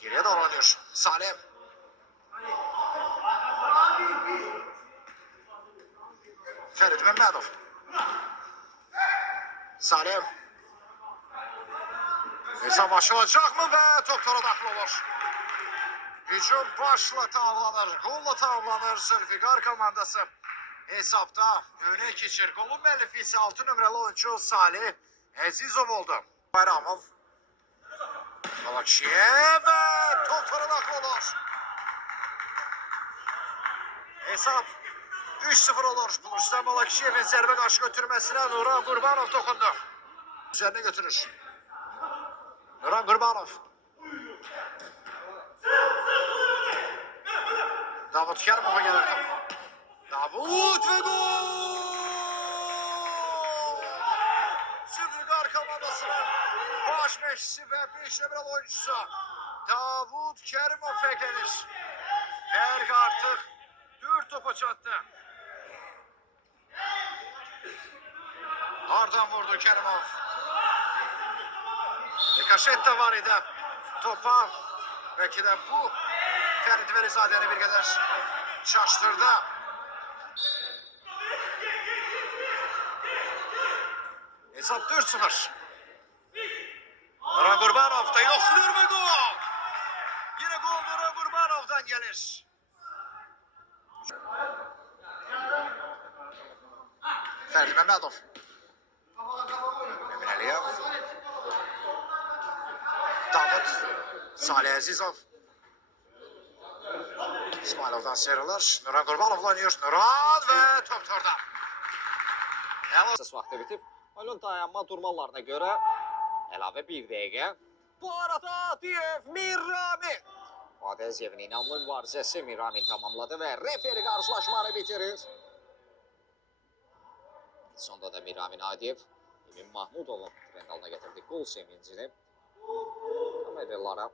Geriye doğru oynuyor. Salim. Ferit Mehmetov. Salim. Hesap açılacak mı ve top daxil olur. Hücum başla tamamlanır. Golla tamamlanır Zülfikar komandası. Hesapta öne geçir. Golun müəllifi ise 6 numaralı oyuncu Salih Əzizov oldu. Bayramov. Balakşiyə ve top daxil olur. Hesap 3-0 olur. Buluşdan Balakşiyev'in zərbə qarşı götürməsine Nuran Qurbanov dokundu. Üzerine götürür. Nuran Qurbanov. Davut Kərimov'a gelir top. Davut ve gol! Zülfikar komandasının baş meşçisi ve 5 numaralı oyuncusu Davut Kərimov eklenir. Berk artık 4 topa çattı. Ardan vurdu Kərimov. Kaşetta var idi. Topa belki de bu Ferit Velizade'ni bir kadar şaştırdı. Hesap 4-0. Nuran Qurbanov da yoxlur ve gol. Yine gol Nuran Qurbanov'dan gelir. Ferit Mehmetov. Emin Aliyev. Davut. Salih Əzizov. İsmailov'dan sıyrılır. Nuran Qurbanov'la oynuyor. Nuran ve top torda. Vaxtı bitib. Oyunun dayanma durmalarına görə əlavə 1 dəqiqə. Bu arada Diyev Mirami. Adezev'in inamlı mübarizəsi Miramin tamamladı və referi qarşılaşmanı bitirir. Sonda da Miramin Adiyev Emin Mahmudovun trend alına getirdi gol sevincini. Kameralara